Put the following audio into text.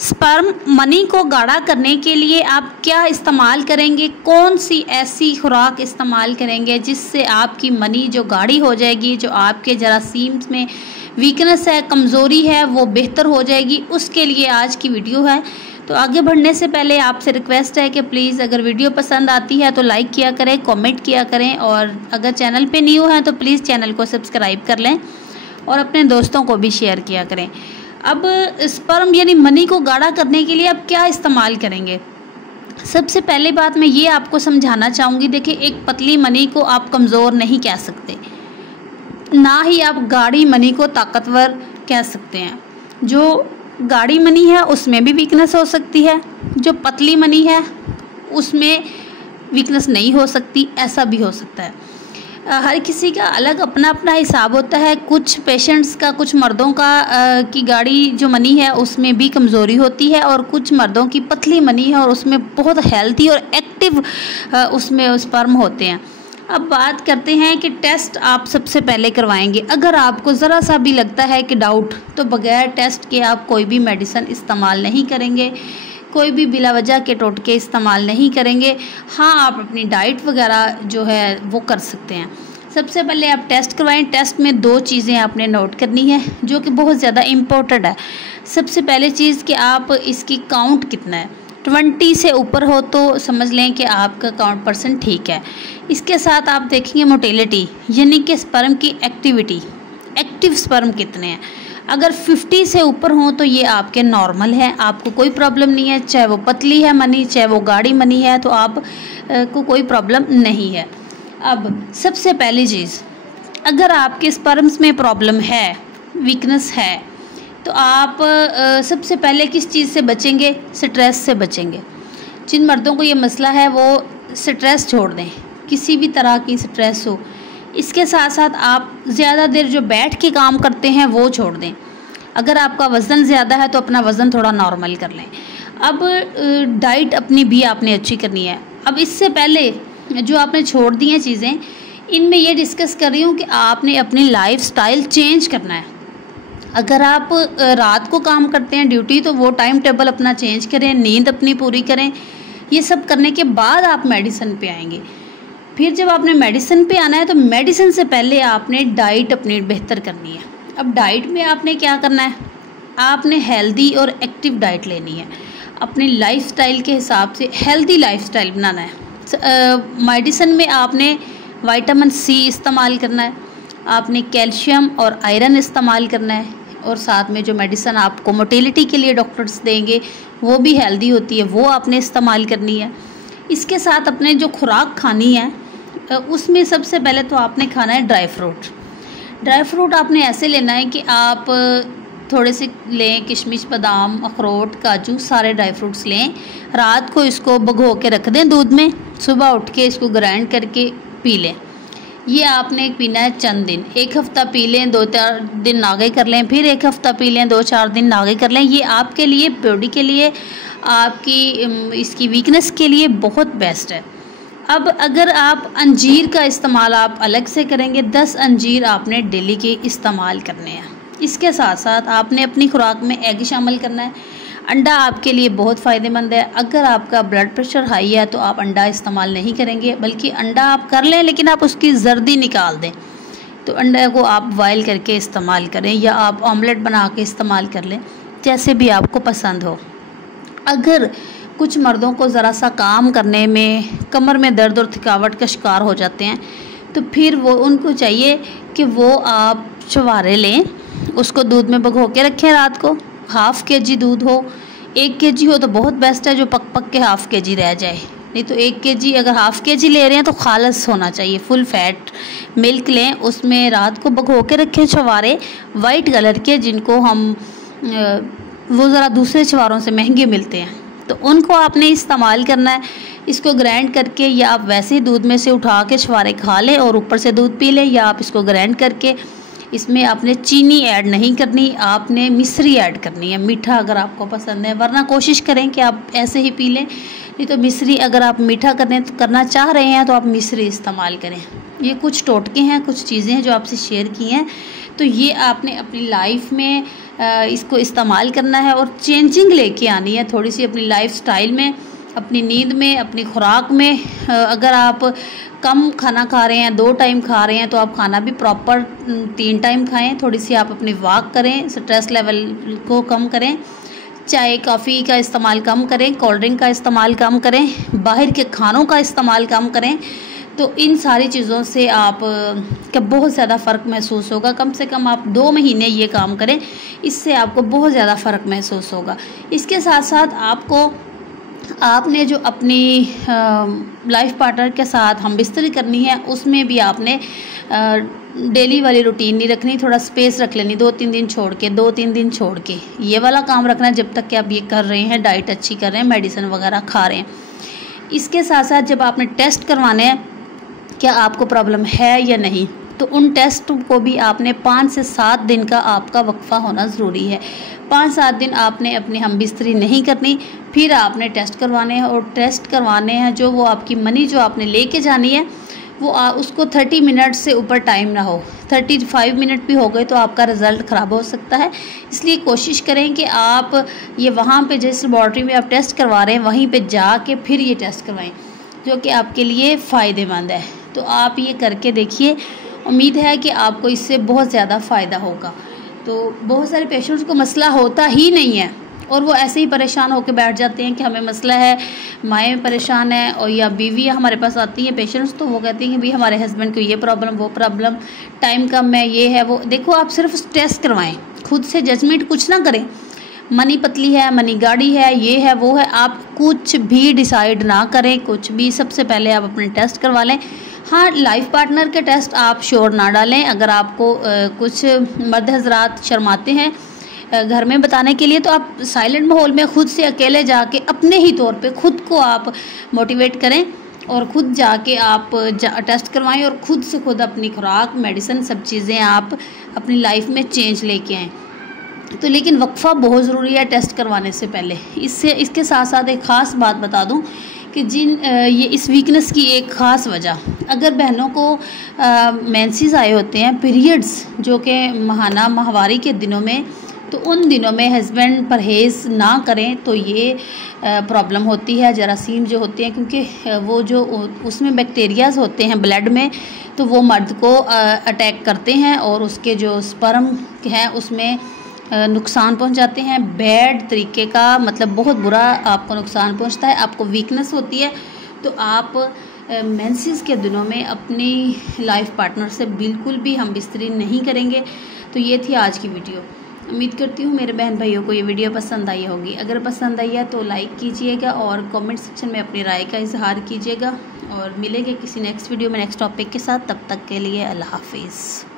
Sperm money को गाढ़ा करने के लिए आप क्या इस्तेमाल करेंगे, कौन सी ऐसी खुराक इस्तेमाल करेंगे जिससे आपकी मनी जो गाढ़ी हो जाएगी, जो आपके जरासीम्स में वीकनेस है, कमज़ोरी है, वो बेहतर हो जाएगी। उसके लिए आज की वीडियो है। तो आगे बढ़ने से पहले आपसे रिक्वेस्ट है कि प्लीज़ अगर वीडियो पसंद आती है तो लाइक किया करें, कमेंट किया करें, और अगर चैनल पे न्यू हैं तो प्लीज़ चैनल को सब्सक्राइब कर लें और अपने दोस्तों को भी शेयर किया करें। अब स्पर्म यानी मनी को गाढ़ा करने के लिए आप क्या इस्तेमाल करेंगे। सबसे पहले बात मैं ये आपको समझाना चाहूँगी, देखिए एक पतली मनी को आप कमज़ोर नहीं कह सकते, ना ही आप गाढ़ी मनी को ताकतवर कह सकते हैं। जो गाढ़ी मनी है उसमें भी वीकनेस हो सकती है, जो पतली मनी है उसमें वीकनेस नहीं हो सकती, ऐसा भी हो सकता है। हर किसी का अलग अपना अपना हिसाब होता है। कुछ पेशेंट्स का, कुछ मर्दों का की गाढ़ी जो मनी है उसमें भी कमज़ोरी होती है, और कुछ मर्दों की पतली मनी है और उसमें बहुत हेल्थी और एक्टिव उसमें स्पर्म होते हैं। अब बात करते हैं कि टेस्ट आप सबसे पहले करवाएंगे। अगर आपको ज़रा सा भी लगता है कि डाउट, तो बगैर टेस्ट के आप कोई भी मेडिसिन इस्तेमाल नहीं करेंगे, कोई भी बिला वजह के टोटके इस्तेमाल नहीं करेंगे। हाँ, आप अपनी डाइट वगैरह जो है वो कर सकते हैं। सबसे पहले आप टेस्ट करवाएं। टेस्ट में 2 चीज़ें आपने नोट करनी है जो कि बहुत ज़्यादा इम्पोर्टेंट है। सबसे पहले चीज़ कि आप इसकी काउंट कितना है, 20 से ऊपर हो तो समझ लें कि आपका काउंट परसेंट ठीक है। इसके साथ आप देखेंगे मोटिलिटी, यानी कि स्पर्म की एक्टिविटी, एक्टिव स्पर्म कितने हैं। अगर 50 से ऊपर हों तो ये आपके नॉर्मल है, आपको कोई प्रॉब्लम नहीं है। चाहे वो पतली है मनी, चाहे वो गाढ़ी मनी है, तो आप को कोई प्रॉब्लम नहीं है। अब सबसे पहली चीज़, अगर आपके स्पर्म्स में प्रॉब्लम है, वीकनेस है, तो आप सबसे पहले किस चीज़ से बचेंगे, स्ट्रेस से बचेंगे। जिन मर्दों को ये मसला है वो स्ट्रेस छोड़ दें, किसी भी तरह की स्ट्रेस हो। इसके साथ साथ आप ज़्यादा देर जो बैठ के काम करते हैं वो छोड़ दें। अगर आपका वज़न ज़्यादा है तो अपना वज़न थोड़ा नॉर्मल कर लें। अब डाइट अपनी भी आपने अच्छी करनी है। अब इससे पहले जो आपने छोड़ दी हैं चीज़ें, इनमें ये डिस्कस कर रही हूँ कि आपने अपनी लाइफस्टाइल चेंज करना है। अगर आप रात को काम करते हैं ड्यूटी, तो वो टाइम टेबल अपना चेंज करें, नींद अपनी पूरी करें। ये सब करने के बाद आप मेडिसिन पे आएंगे। फिर जब आपने मेडिसिन पे आना है तो मेडिसिन से पहले आपने डाइट अपनी बेहतर करनी है। अब डाइट में आपने क्या करना है, आपने हेल्दी और एक्टिव डाइट लेनी है। अपनी लाइफस्टाइल के हिसाब से हेल्दी लाइफस्टाइल बनाना है। मेडिसिन में आपने विटामिन सी इस्तेमाल करना है, आपने कैल्शियम और आयरन इस्तेमाल करना है, और साथ में जो मेडिसिन आपको मोटिलिटी के लिए डॉक्टर्स देंगे वो भी हेल्दी होती है, वो आपने इस्तेमाल करनी है। इसके साथ अपने जो खुराक खानी है उसमें सबसे पहले तो आपने खाना है ड्राई फ्रूट। ड्राई फ्रूट आपने ऐसे लेना है कि आप थोड़े से लें, किशमिश, बादाम, अखरोट, काजू, सारे ड्राई फ्रूट्स लें। रात को इसको भिगो के रख दें दूध में, सुबह उठ के इसको ग्राइंड करके पी लें। ये आपने पीना है चंद दिन, 1 हफ़्ता पी लें, 2-4 दिन नागे कर लें, फिर 1 हफ़्ता पी लें, 2-4 दिन नागे कर लें। ये आपके लिए, बॉडी के लिए, आपकी इसकी वीकनेस के लिए बहुत बेस्ट है। अब अगर आप अंजीर का इस्तेमाल आप अलग से करेंगे, 10 अंजीर आपने डेली के इस्तेमाल करने हैं। इसके साथ साथ आपने अपनी खुराक में एग शामिल करना है। अंडा आपके लिए बहुत फ़ायदेमंद है। अगर आपका ब्लड प्रेशर हाई है तो आप अंडा इस्तेमाल नहीं करेंगे, बल्कि अंडा आप कर लें लेकिन आप उसकी जर्दी निकाल दें। तो अंडे को आप बॉयल करके इस्तेमाल करें, या आप ऑमलेट बना के इस्तेमाल कर लें, जैसे भी आपको पसंद हो। अगर कुछ मर्दों को ज़रा सा काम करने में कमर में दर्द और थकावट का शिकार हो जाते हैं, तो फिर वो उनको चाहिए कि वो आप छुहारे लें, उसको दूध में भिगो के रखें रात को। 1/2 kg दूध हो, 1 kg हो तो बहुत बेस्ट है, जो पक पक के 1/2 kg रह जाए। नहीं तो 1 kg, अगर 1/2 kg ले रहे हैं तो खालस होना चाहिए, फुल फैट मिल्क लें, उसमें रात को भिगो के रखें छुहारे वाइट कलर के, जिनको हम वो ज़रा दूसरे छुहारों से महंगे मिलते हैं, तो उनको आपने इस्तेमाल करना है। इसको ग्राइंड करके, या आप वैसे ही दूध में से उठा के छुहारे खा लें और ऊपर से दूध पी लें, या आप इसको ग्राइंड करके, इसमें आपने चीनी ऐड नहीं करनी, आपने मिश्री ऐड करनी है। मीठा अगर आपको पसंद है, वरना कोशिश करें कि आप ऐसे ही पी लें। नहीं तो मिश्री, अगर आप मीठा करना चाह रहे हैं तो आप मिश्री इस्तेमाल करें। ये कुछ टोटके हैं, कुछ चीज़ें हैं जो आपसे शेयर की हैं। तो ये आपने अपनी लाइफ में इसको इस्तेमाल करना है और चेंजिंग लेके आनी है थोड़ी सी अपनी लाइफ स्टाइल में, अपनी नींद में, अपनी खुराक में। अगर आप कम खाना खा रहे हैं, 2 टाइम खा रहे हैं, तो आप खाना भी प्रॉपर 3 टाइम खाएं। थोड़ी सी आप अपनी वॉक करें, स्ट्रेस लेवल को कम करें, चाय कॉफ़ी का इस्तेमाल कम करें, कोल्ड ड्रिंक का इस्तेमाल कम करें, बाहर के खानों का इस्तेमाल कम करें। तो इन सारी चीज़ों से आप का बहुत ज़्यादा फ़र्क महसूस होगा। कम से कम आप 2 महीने ये काम करें, इससे आपको बहुत ज़्यादा फ़र्क महसूस होगा। इसके साथ साथ आपने जो अपनी लाइफ पार्टनर के साथ हमबिस्तरी करनी है, उसमें भी आपने डेली वाली रूटीन नहीं रखनी, थोड़ा स्पेस रख लेनी, 2-3 दिन छोड़ के, 2-3 दिन छोड़ के ये वाला काम रखना जब तक कि आप ये कर रहे हैं, डाइट अच्छी कर रहे हैं, मेडिसिन वगैरह खा रहे हैं। इसके साथ साथ जब आपने टेस्ट करवाने हैं क्या आपको प्रॉब्लम है या नहीं, तो उन टेस्ट को भी आपने 5 से 7 दिन का आपका वक्फा होना ज़रूरी है। 5-7 दिन आपने अपनी हमबिस्तरी नहीं करनी, फिर आपने टेस्ट करवाने हैं। और टेस्ट करवाने हैं जो वो आपकी मनी जो आपने लेके जानी है वो उसको 30 मिनट से ऊपर टाइम ना हो। 35 मिनट भी हो गए तो आपका रिज़ल्ट ख़राब हो सकता है। इसलिए कोशिश करें कि आप ये वहाँ पे जिस लेबॉर्ट्री में आप टेस्ट करवा रहे हैं वहीं पे जाके फिर ये टेस्ट करवाएं, जो कि आपके लिए फ़ायदेमंद है। तो आप ये करके देखिए, उम्मीद है कि आपको इससे बहुत ज़्यादा फ़ायदा होगा। तो बहुत सारे पेशेंट्स को मसला होता ही नहीं है और वो ऐसे ही परेशान होकर बैठ जाते हैं कि हमें मसला है, माएँ परेशान है, और या बीवी हमारे पास आती हैं पेशेंट्स, तो वो कहती हैं कि भाई हमारे हस्बैंड को ये प्रॉब्लम, वो प्रॉब्लम, टाइम कम है, ये है वो। देखो, आप सिर्फ टेस्ट करवाएं, खुद से जजमेंट कुछ ना करें। मनी पतली है, मनी गाढ़ी है, ये है वो है, आप कुछ भी डिसाइड ना करें, कुछ भी। सबसे पहले आप अपने टेस्ट करवा लें। हाँ, लाइफ पार्टनर के टेस्ट आप श्योर ना डालें। अगर आपको कुछ मर्द हजरात शर्माते हैं घर में बताने के लिए, तो आप साइलेंट माहौल में खुद से अकेले जाके अपने ही तौर पे खुद को आप मोटिवेट करें और खुद जाके आप टेस्ट करवाएं और खुद से खुद अपनी खुराक, मेडिसिन, सब चीज़ें आप अपनी लाइफ में चेंज लेके आएँ। तो लेकिन वक्फा बहुत ज़रूरी है टेस्ट करवाने से पहले। इसके साथ साथ एक ख़ास बात बता दूं कि ये इस वीकनेस की एक ख़ास वजह, अगर बहनों को मेंसेस आए होते हैं, पीरियड्स, जो कि माहवारी के दिनों में, तो उन दिनों में हस्बैंड परहेज़ ना करें तो ये प्रॉब्लम होती है। जरासीम जो होते हैं, क्योंकि वो जो उसमें बैक्टीरियाज होते हैं ब्लड में, तो वो मर्द को अटैक करते हैं और उसके जो स्पर्म हैं उसमें नुकसान पहुंचाते हैं। बैड तरीके का, मतलब बहुत बुरा आपको नुकसान पहुंचता है, आपको वीकनेस होती है। तो आप मेंसेस के दिनों में अपनी लाइफ पार्टनर से बिल्कुल भी हमबिस्तरी नहीं करेंगे। तो ये थी आज की वीडियो। उम्मीद करती हूँ मेरे बहन भाइयों को ये वीडियो पसंद आई होगी। अगर पसंद आई है तो लाइक कीजिएगा और कमेंट सेक्शन में अपनी राय का इजहार कीजिएगा। और मिलेंगे किसी नेक्स्ट वीडियो में नेक्स्ट टॉपिक के साथ। तब तक के लिए अल्लाह हाफिज़।